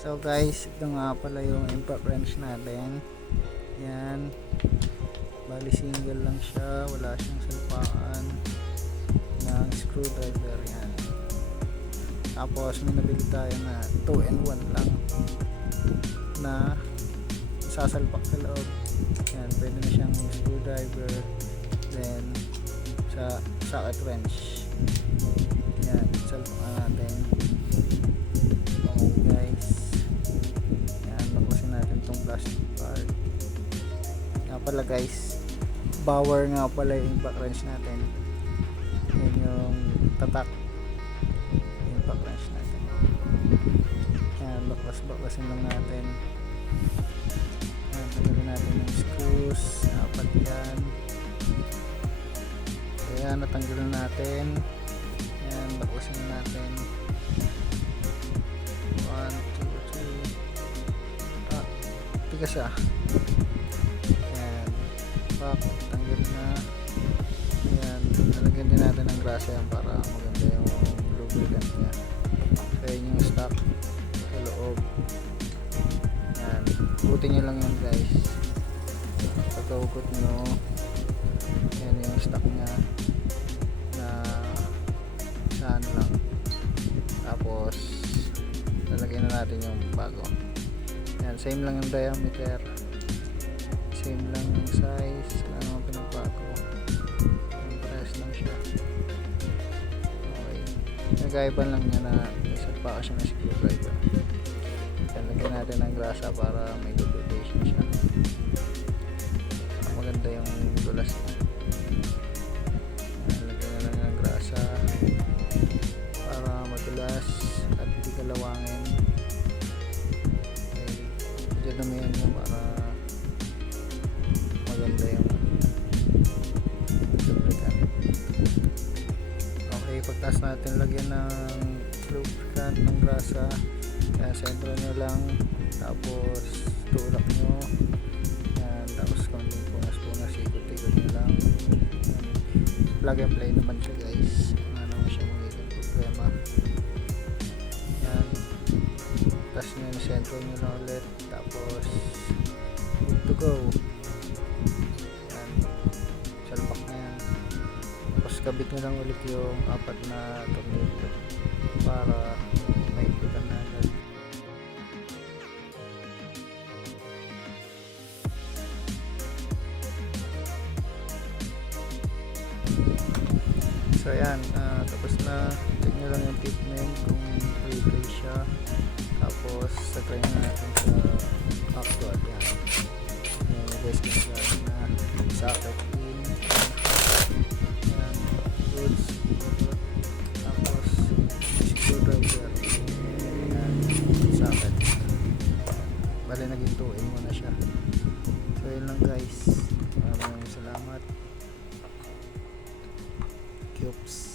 So guys, ito nga pala yung impact wrench natin. Yan. Bali single lang siya, wala siyang salpaan ng screwdriver. Yan. Tapos may nabili tayo na 2-in-1 lang na sasalpak sa loob. Yan, pwede na siyang screwdriver, then sa socket wrench. Yan, salpak natin. Okay guys, yan, baklasin natin tong plastic part. Nga pala guys, Bauer nga pala yung impact wrench natin. Yan yung tatak impact wrench natin. Yan, baklasin lang natin. Yan, tagalin natin yung screws, apat yan. Kaya natanggalan natin. Yan, baklasin natin. 1, 2, 3. Tigas ah. Yan, tanggal na. Yan, nalagyan din natin ng grasa yan para maganda yung lubricant niya. Kaya yung stock sa loob. Yan, butin nyo lang yan guys. Pagkaukot nyo, yan yung stock niya na saan lang. Tapos lalagyan na natin yung bago. Yan, same lang yung diameter, same lang yung size, wala naman pinagbago. Press lang siya. Okay, nagaiban lang niya na isa pa siya na screwdriver. Yan, lagyan natin ng grasa para may lubrication siya, maganda yung dulas niya. Yan, lagyan na lang ng grasa para madulas at hindi kalawangin. Okay, dyan naman yan yung para maganda yung lubricant. Okay, pagtas natin lagyan ng lubricant ng grasa. Yan, sentro nyo lang, tapos tulak nyo. Yan, tapos konting punas-punas, ikot-ikot nyo lang. Yan, plug and play naman siya guys, ano siya magiging problema. Yan, tas nyo yung sentro nyo lang ulit, tapos good to go. Yan, salpak na yan. Tapos kabit nyo lang ulit yung apat na tornilyo para maikutan na agad. So yan, tapos na. Check nyo lang yung fitment kung okay siya. Tapos try na natin sa actual. Yan, guys, kinagaling na socket in. Yan, goods, tapos screwdriver. Yan, socket. Bali naging 2-in-1 na siya. So yun lang guys, maraming salamat. Oops.